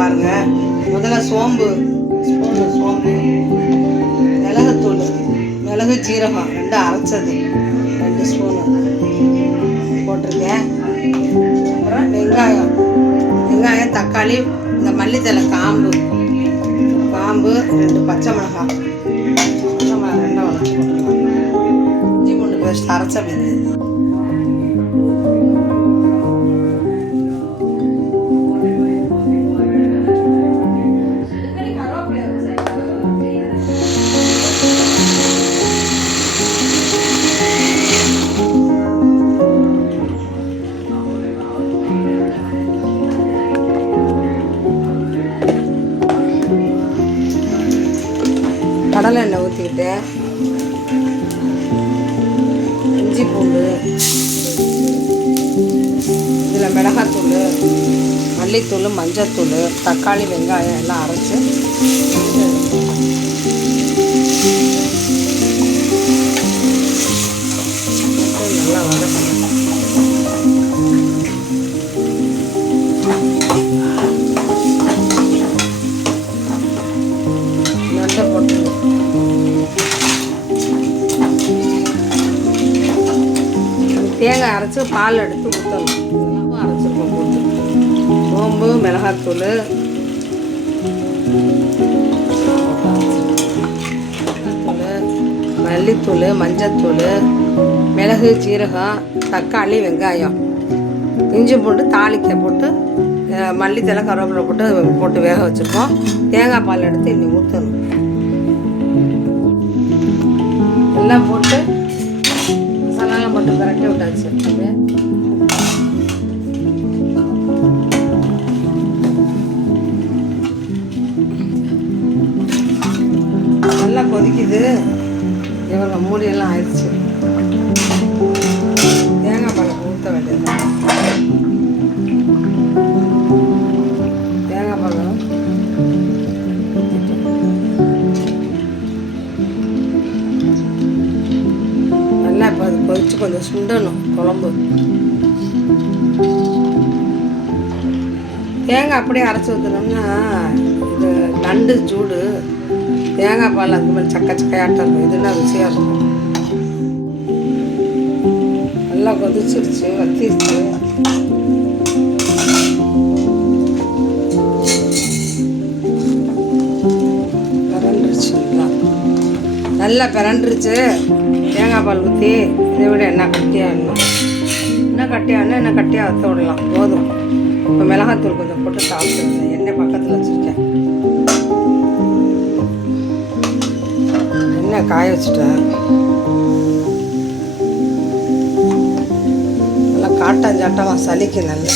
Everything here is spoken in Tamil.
பாருங்கள். முதல்ல சோம்பு, மிளகுத்தூள், மிளகு ஜீரகம் 2 அரைச்சது 2 ஸ்பூனு போட்டிருக்கேன். அப்புறம் வெங்காயம், தக்காளி, இந்த மல்லித்தலை காம்பு 2 பச்சை மிளகாய் 2 உடச்சி போட்டுக்கலாம். இஞ்சி பூண்டு பேஸ்ட் அரைச்ச மீது கடலை எண்ணெய் ஊற்றிக்கிட்டு இஞ்சி பூண்டு, இதில் மிளகாத்தூள், மல்லித்தூள், மஞ்சத்தூள், தக்காளி, வெங்காயம் எல்லாம் அரைச்சி நல்லா வதக்கணும். நல்லா போட்டு தேங்காய் அரைச்சி பால் எடுத்து ஊற்றணும். இதெல்லாம் அரைச்சிருக்கோம் போட்டு சோம்பு, மிளகாத்தூள், மல்லித்தூள், மஞ்சத்தூள், மிளகு, ஜீரகம், தக்காளி, வெங்காயம், இஞ்சி பூண்டு தாளிக்க போட்டு மல்லித்தலை கருவேப்பிலை போட்டு வேக வச்சுருக்கோம். தேங்காய் பால் எடுத்து இன்னி ஊற்றணும். எல்லாம் போட்டு மசாலாலாம் போட்டு விரட்டி விட்டாச்சு. நல்லா கொதிக்குது. இவங்க மூடியெல்லாம் ஆயிடுச்சு. தேங்காய் பாலை ஊற்ற வேண்டியது. தேங்காய் பாலம் நல்லா இப்போ அது கொதிச்சு கொஞ்சம் சுண்டணும் குழம்பு. தேங்காய் அப்படியே அரைச்சி ஊற்றினோம்னா இது நண்டு சூடு. தேங்காய் பால் அந்த மாதிரி சக்கையாட்டம் இருக்கும். இதுன்னா ருசியாக இருக்கும். நல்லா கொதிச்சிருச்சு, வத்திருச்சு. நல்லா பிறண்டுருச்சு. தேங்காய் பால் ஊற்றி இதை விட என்ன கட்டியாகணும். என்ன கட்டியாக வற்ற விடலாம். போதும். இப்போ மிளகாத்தூள் கொஞ்சம் போட்டு சாப்பிட்டுருந்தேன். எண்ணெய் பக்கத்தில் வச்சுருக்கேன். எண்ணெய் காய வச்சுட்டேன். நல்லா காட்டாஞ்சாட்டமாக சளிக்கு நல்லா